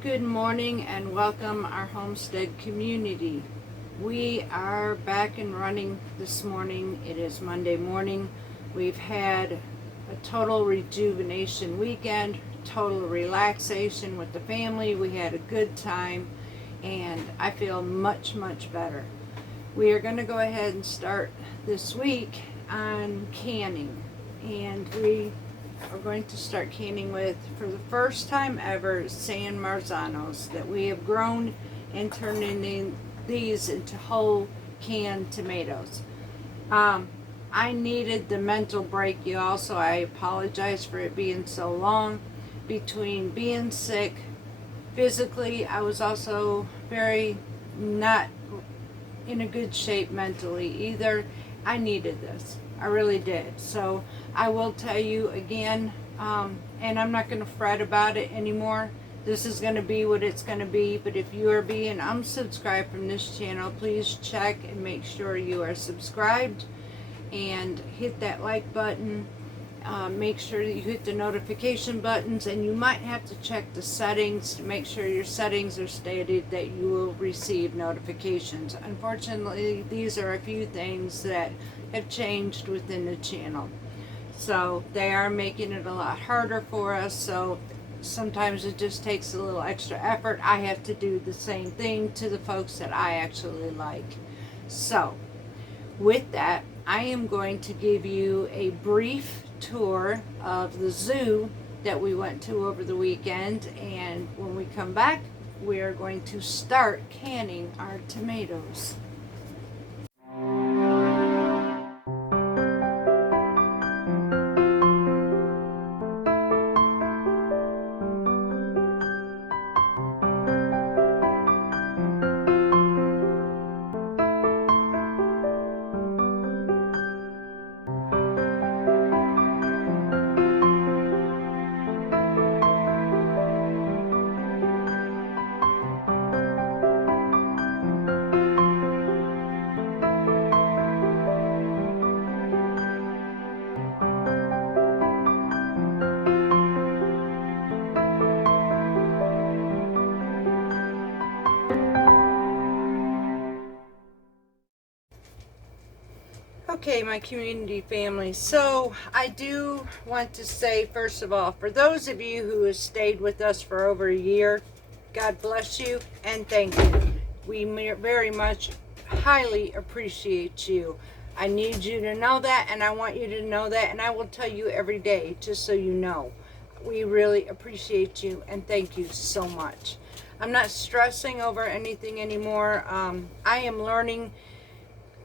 Good morning and welcome our homestead community. We are back and running this morning. It is Monday morning. We've had a total rejuvenation weekend, total relaxation with the family. We had a good time and I feel much better. We are going to go ahead and start this week on canning, and we are going to start canning with, for the first time ever, San Marzanos that we have grown and turned these into whole canned tomatoes. I needed the mental break, y'all, so I apologize for it being so long. Between being sick physically, I was also very not in a good shape mentally either. I needed this. I really did. So I will tell you again, and I'm not going to fret about it anymore. This is going to be what it's going to be. But if you are being unsubscribed from this channel, please check and make sure you are subscribed and hit that like button. Make sure that you hit the notification buttons, and you might have to check the settings to make sure your settings are stated that you will receive notifications. Unfortunately, these are a few things that have changed within the channel, so they are making it a lot harder for us. So sometimes it just takes a little extra effort. I have to do the same thing to the folks that I actually like. So with that, I am going to give you a brief tour of the zoo that we went to over the weekend, and when we come back, we are going to start canning our tomatoes. Okay, my community family, so I do want to say, first of all, for those of you who have stayed with us for over a year, God bless you and thank you. We very much highly appreciate you. I need you to know that, and I want you to know that, and I will tell you every day, just so you know. We really appreciate you and thank you so much. I'm not stressing over anything anymore. I am learning,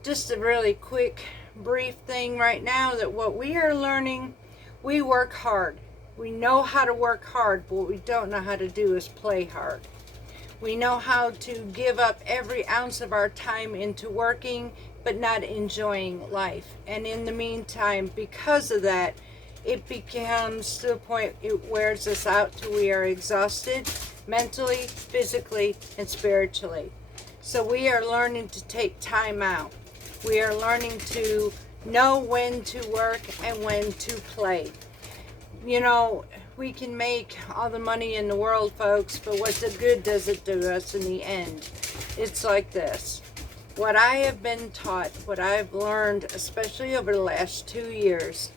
just a really quick brief thing right now, that what we are learning, we work hard. We know how to work hard, but what we don't know how to do is play hard. We know how to give up every ounce of our time into working, but not enjoying life. And in the meantime, because of that, it becomes to the point it wears us out till we are exhausted mentally, physically, and spiritually. So we are learning to take time out. We are learning to know when to work and when to play. You know, we can make all the money in the world, folks, but what good does it do us in the end? It's like this. What I have been taught, what I've learned, especially over the last 2 years,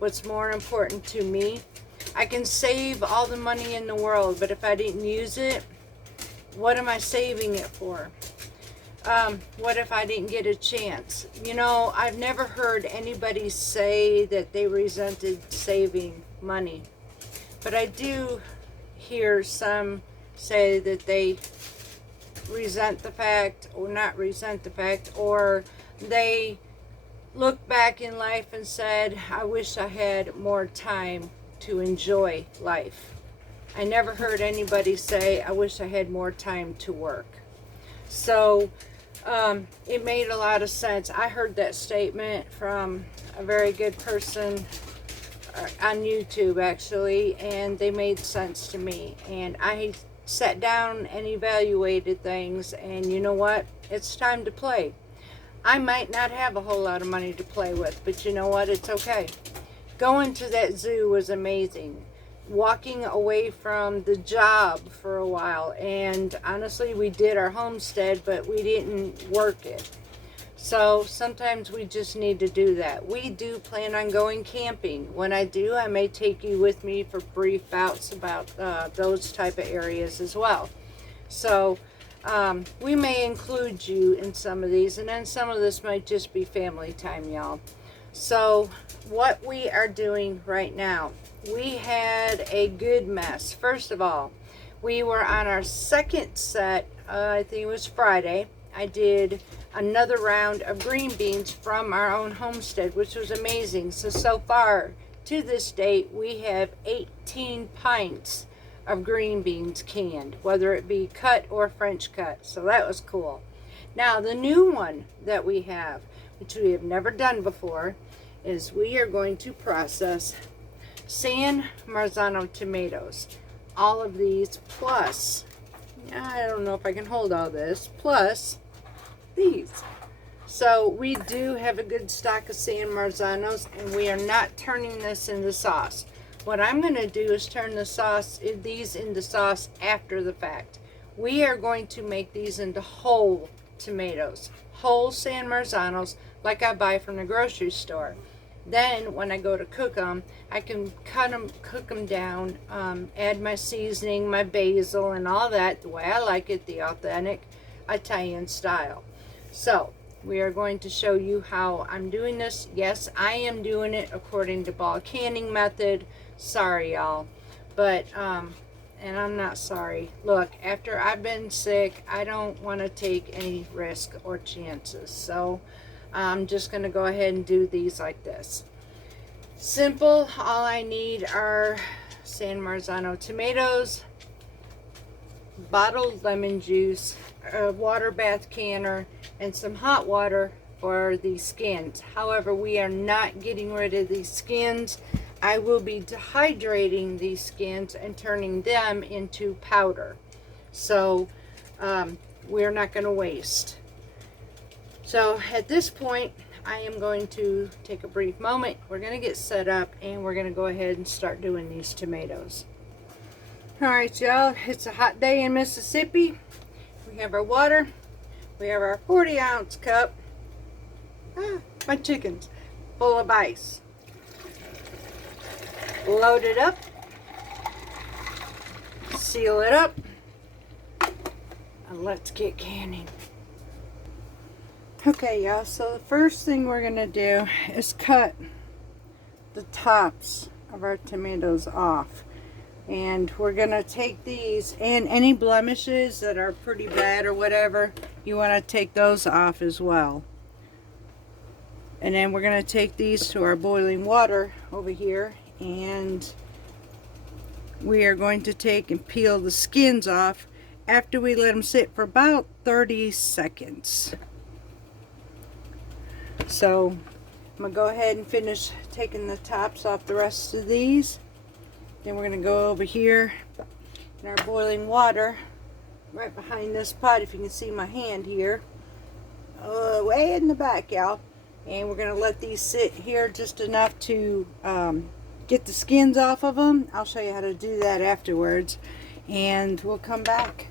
what's more important to me, I can save all the money in the world, but if I didn't use it, what am I saving it for? What if I didn't get a chance? You know, I've never heard anybody say that they resented saving money. But I do hear some say that they resent the fact, or not resent the fact, or they look back in life and said, I wish I had more time to enjoy life. I never heard anybody say, I wish I had more time to work. So it made a lot of sense. I heard that statement from a very good person on YouTube, actually, and they made sense to me. And I sat down and evaluated things, and you know what? It's time to play. I might not have a whole lot of money to play with, but you know what? It's okay. Going to that zoo was amazing. walking away from the job for a while, and honestly we did our homestead but we didn't work it. So sometimes we just need to do that. We do plan on going camping. When I do, I may take you with me for brief bouts about those type of areas as well. So we may include you in some of these, and then some of this might just be family time, y'all. So what we are doing right now, we had a good mess. First of all, we were on our second set, I think it was Friday. I did another round of green beans from our own homestead, which was amazing. So far to this date, we have 18 pints of green beans canned, whether it be cut or French cut. So that was cool. Now the new one that we have, which we have never done before, is we are going to process San Marzano tomatoes. All of these plus, I don't know if I can hold all this, plus these. So we do have a good stock of San Marzanos, and we are not turning this into sauce. What I'm going to do is turn these into sauce after the fact. We are going to make these into whole tomatoes, whole San Marzanos, like I buy from the grocery store. Then when I go to cook them, I can cook them down, add my seasoning, my basil, and all that the way I like it, the authentic Italian style. So we are going to show you how I'm doing this. Yes, I am doing it according to ballb canning method. Sorry, y'all, but and I'm not sorry. Look, after I've been sick, I don't want to take any risk or chances. So I'm just going to go ahead and do these like this. Simple. All I need are San Marzano tomatoes, bottled lemon juice, a water bath canner, and some hot water for the skins. However, we are not getting rid of these skins. I will be dehydrating these skins and turning them into powder. So we're not going to waste. So at this point, I am going to take a brief moment. We're going to get set up, and we're going to go ahead and start doing these tomatoes. Alright, y'all, it's a hot day in Mississippi. We have our water. We have our 40-ounce cup. My chickens. Full of ice. Load it up. Seal it up. And let's get canning. Okay, y'all, so the first thing we're going to do is cut the tops of our tomatoes off. And we're going to take these, and any blemishes that are pretty bad or whatever, you want to take those off as well. And then we're going to take these to our boiling water over here, and we are going to take and peel the skins off after we let them sit for about 30 seconds. So I'm going to go ahead and finish taking the tops off the rest of these. Then we're going to go over here in our boiling water, right behind this pot, if you can see my hand here, way in the back, y'all. And we're going to let these sit here just enough to get the skins off of them. I'll show you how to do that afterwards, and we'll come back.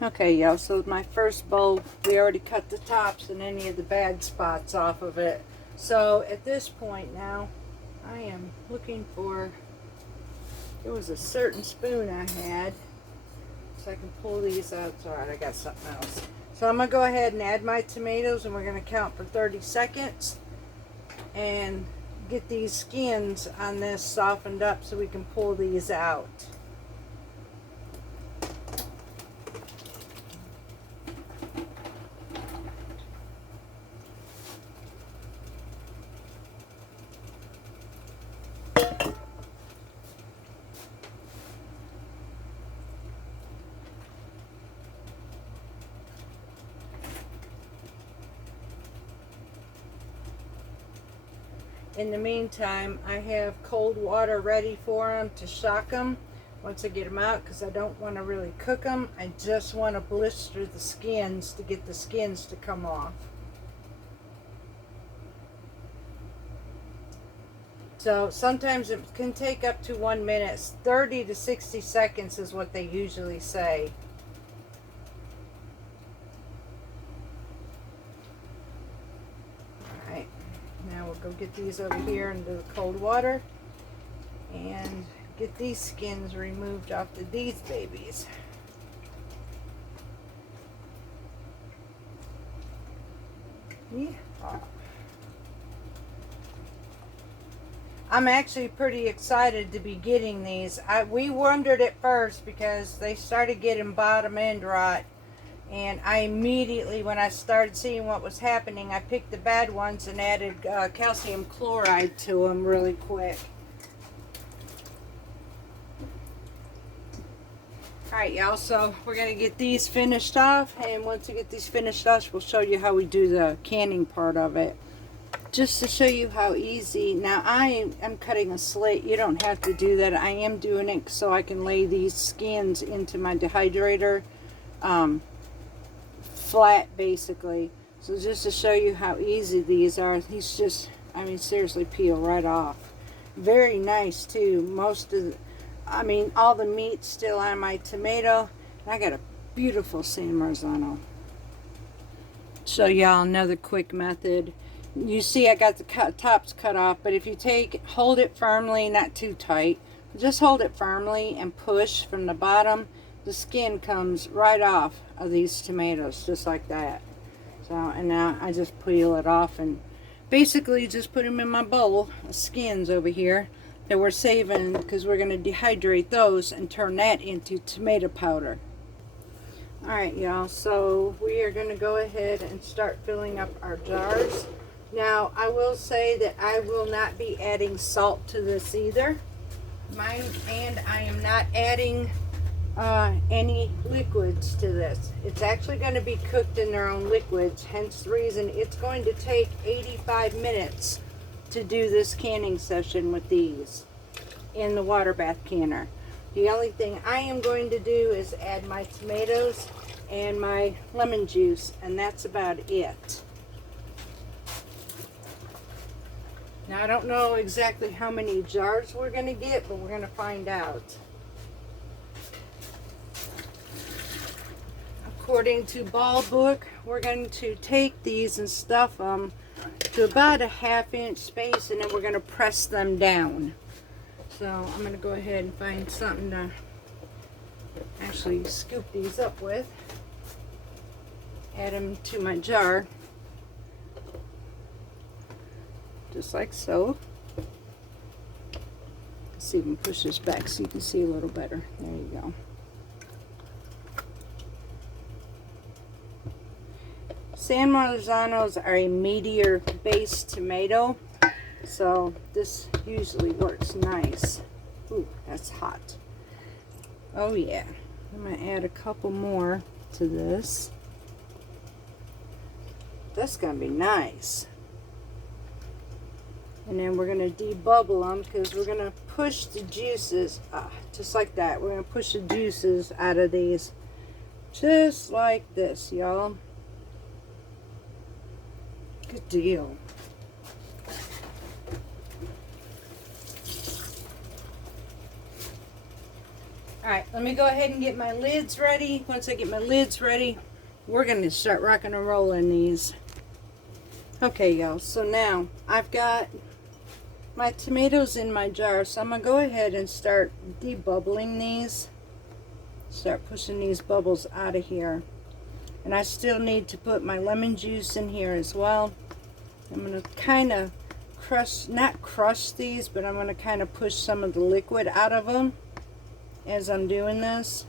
Okay, y'all, so my first bulb, we already cut the tops and any of the bad spots off of it. So at this point now, I am looking for, there was a certain spoon I had, so I can pull these out. It's alright, I got something else. So I'm going to go ahead and add my tomatoes, and we're going to count for 30 seconds and get these skins on this softened up so we can pull these out. In the meantime, I have cold water ready for them to shock them once I get them out, because I don't want to really cook them. I just want to blister the skins to get the skins to come off. So sometimes it can take up to 1 minute. 30 to 60 seconds is what they usually say. Alright, now we'll go get these over here into the cold water and get these skins removed off of these babies. Yeah. I'm actually pretty excited to be getting these. We wondered at first because they started getting bottom end rot, and I immediately, when I started seeing what was happening, I picked the bad ones and added calcium chloride to them really quick. Alright y'all, so we're going to get these finished off, and once we get these finished off, we'll show you how we do the canning part of it. Just to show you how easy. Now I am cutting a slit. You don't have to do that. I am doing it so I can lay these skins into my dehydrator flat basically. So just to show you how easy these are. These just, I mean, seriously peel right off. Very nice too. Most of the, I mean, all the meat's still on my tomato. And I got a beautiful San Marzano. Show y'all another quick method. You see I got the tops cut off, but if you hold it firmly, not too tight, just hold it firmly and push from the bottom, the skin comes right off of these tomatoes, just like that. So, and now I just peel it off and basically just put them in my bowl of skins over here that we're saving because we're going to dehydrate those and turn that into tomato powder. Alright y'all, so we are going to go ahead and start filling up our jars. Now, I will say that I will not be adding salt to this either. And I am not adding any liquids to this. It's actually going to be cooked in their own liquids, hence the reason it's going to take 85 minutes to do this canning session with these in the water bath canner. The only thing I am going to do is add my tomatoes and my lemon juice, and that's about it. Now, I don't know exactly how many jars we're going to get, but we're going to find out. According to Ball Book, we're going to take these and stuff them to about a 1/2 inch space, and then we're going to press them down. So I'm going to go ahead and find something to actually scoop these up with. Add them to my jar. Just like so. Let's see if we can push this back so you can see a little better. There you go. San Marzanos are a meatier base tomato, so this usually works nice. Ooh, that's hot. Oh yeah. I'm going to add a couple more to this. That's going to be nice. And then we're going to debubble them because we're going to push the juices, just like that. We're going to push the juices out of these just like this, y'all. Good deal. Alright, let me go ahead and get my lids ready. Once I get my lids ready, we're going to start rocking and rolling these. Okay, y'all, so now I've got my tomatoes in my jar, so I'm going to go ahead and start debubbling these. Start pushing these bubbles out of here. And I still need to put my lemon juice in here as well. I'm going to kind of crush, not crush these, but I'm going to kind of push some of the liquid out of them as I'm doing this.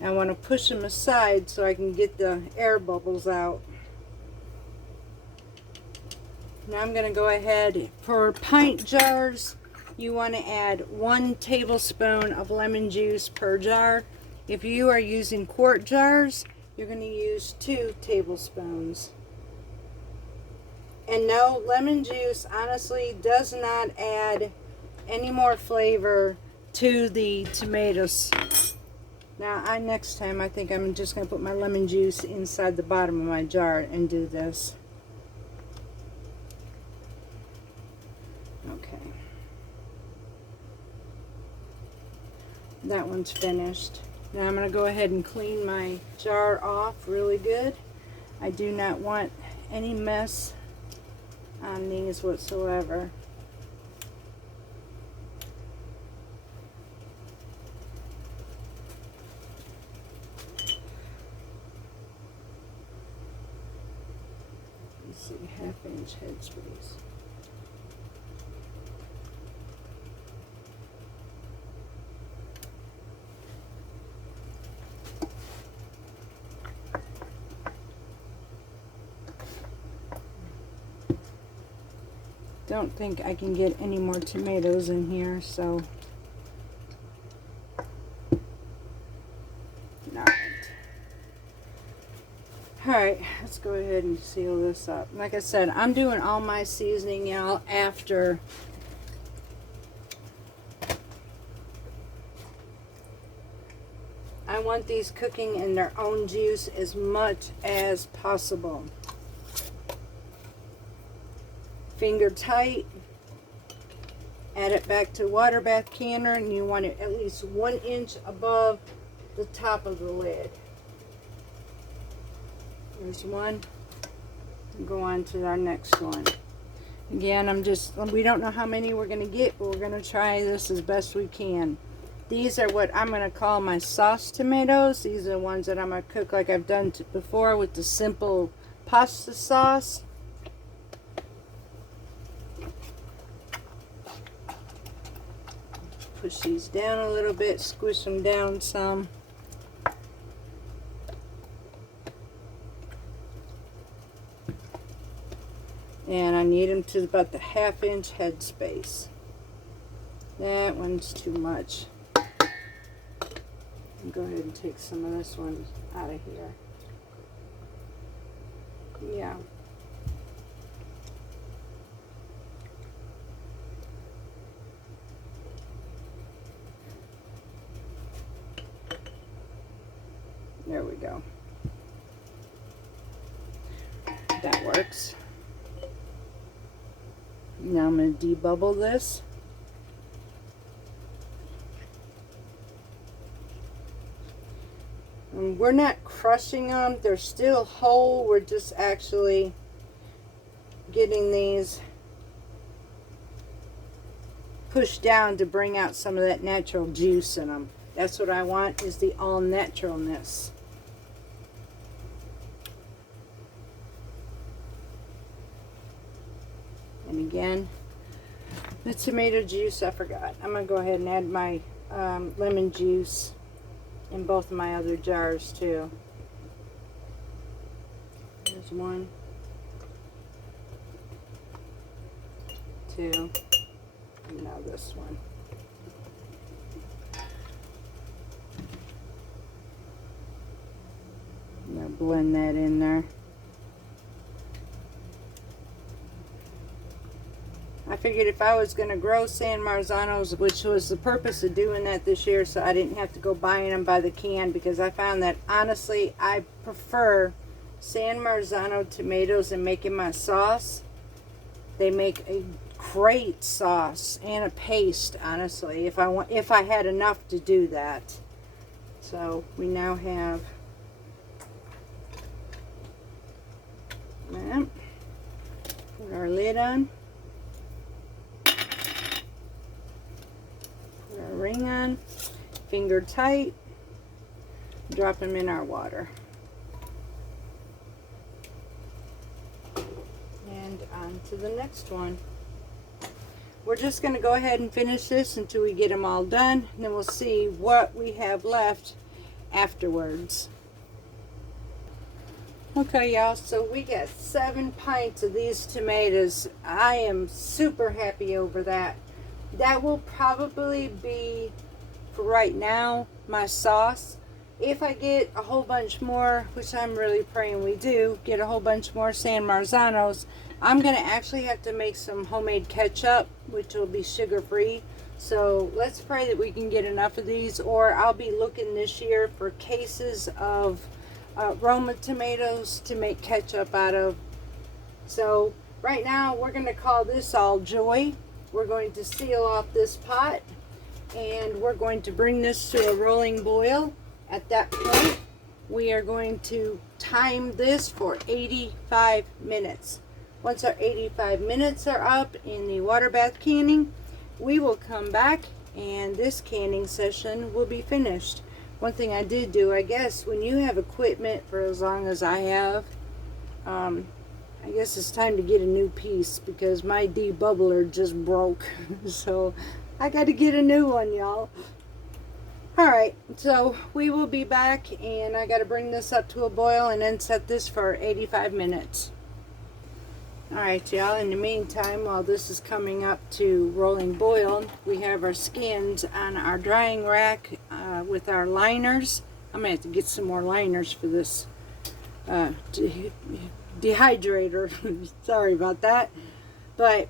I want to push them aside so I can get the air bubbles out. Now I'm going to go ahead, for pint jars, you want to add 1 tablespoon of lemon juice per jar. If you are using quart jars, you're going to use 2 tablespoons. And no, lemon juice honestly does not add any more flavor to the tomatoes. Now, next time I think I'm just going to put my lemon juice inside the bottom of my jar and do this. That one's finished. Now I'm going to go ahead and clean my jar off really good. I do not want any mess on these whatsoever. Let's see, 1/2 inch headspace. Don't think I can get any more tomatoes in here, so alright, let's go ahead and seal this up. Like I said, I'm doing all my seasoning, y'all, after I want these cooking in their own juice as much as possible. Finger tight, add it back to water bath canner, and you want it at least 1 inch above the top of the lid. There's one. Go on to our next one. Again, we don't know how many we're going to get, but we're going to try this as best we can. These are what I'm going to call my sauce tomatoes. These are the ones that I'm going to cook like I've done before with the simple pasta sauce. Push these down a little bit, squish them down some. And I need them to about the 1/2 inch headspace. That one's too much. I'll go ahead and take some of this one out of here. Yeah. There we go. That works. Now I'm going to debubble this. And we're not crushing them. They're still whole. We're just actually getting these pushed down to bring out some of that natural juice in them. That's what I want, is the all naturalness. And again, the tomato juice, I forgot. I'm going to go ahead and add my lemon juice in both of my other jars too. There's 1, 2, and now this one. I'm going to blend that in there. I figured if I was going to grow San Marzanos, which was the purpose of doing that this year, so I didn't have to go buying them by the can, because I found that, honestly, I prefer San Marzano tomatoes in making my sauce. They make a great sauce and a paste, honestly, if I had enough to do that. So we now have that. Put our lid on. Ring on, finger tight, drop them in our water, and on to the next one. We're just going to go ahead and finish this until we get them all done, and then we'll see what we have left afterwards. Okay, y'all, so we got 7 pints of these tomatoes. I am super happy over that. That will probably be, for right now, my sauce. If I get a whole bunch more, which I'm really praying we do, get a whole bunch more San Marzanos, I'm going to actually have to make some homemade ketchup, which will be sugar-free. So let's pray that we can get enough of these, or I'll be looking this year for cases of Roma tomatoes to make ketchup out of. So right now, we're going to call this all joy. We're going to seal off this pot, and we're going to bring this to a rolling boil. At that point, we are going to time this for 85 minutes. Once our 85 minutes are up in the water bath canning, we will come back and this canning session will be finished. One thing I did do, I guess when you have equipment for as long as I have, I guess it's time to get a new piece because my debubbler just broke. So I got to get a new one, y'all. Alright, so we will be back, and I got to bring this up to a boil and then set this for 85 minutes. Alright, y'all, in the meantime, while this is coming up to rolling boil, we have our skins on our drying rack with our liners. I'm going to have to get some more liners for this dehydrator. Sorry about that. But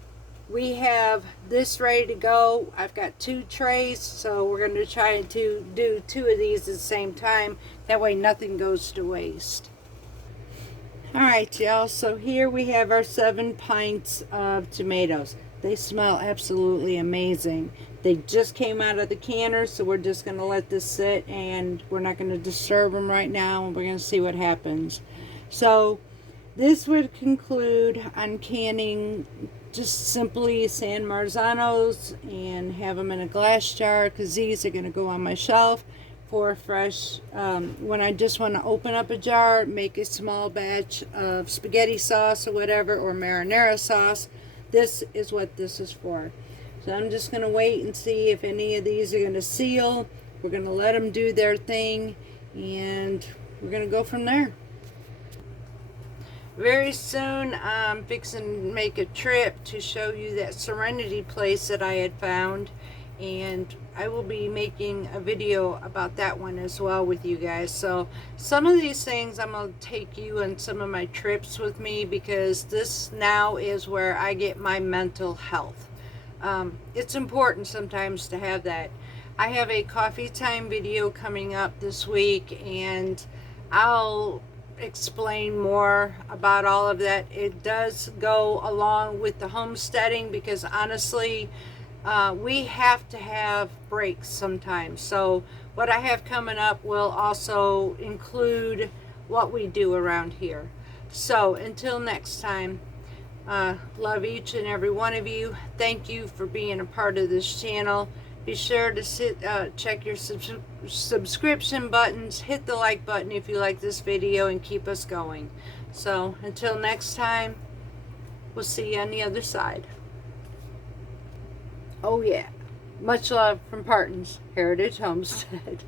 we have this ready to go. I've got 2 trays, so we're going to try to do 2 of these at the same time. That way nothing goes to waste. Alright, y'all, so here we have our 7 pints of tomatoes. They smell absolutely amazing. They just came out of the canner, so we're just going to let this sit, and we're not going to disturb them right now, and we're going to see what happens. So this would conclude on canning just simply San Marzanos and have them in a glass jar, because these are going to go on my shelf for fresh. When I just want to open up a jar, make a small batch of spaghetti sauce or whatever, or marinara sauce, this is what this is for. So I'm just going to wait and see if any of these are going to seal. We're going to let them do their thing, and we're going to go from there. Very soon I'm fixing to make a trip to show you that Serenity place that I had found, and I will be making a video about that one as well with you guys. So some of these things I'm going to take you on some of my trips with me, because this now is where I get my mental health. It's important sometimes to have that. I have a coffee time video coming up this week, and I'll explain more about all of that. It does go along with the homesteading, because honestly, we have to have breaks sometimes. So what I have coming up will also include what we do around here. So until next time, love each and every one of you. Thank you for being a part of this channel. Be sure to check your subscription buttons, hit the like button if you like this video, and keep us going. So until next time, we'll see you on the other side. Oh yeah, much love from Parton's Heritage Homestead.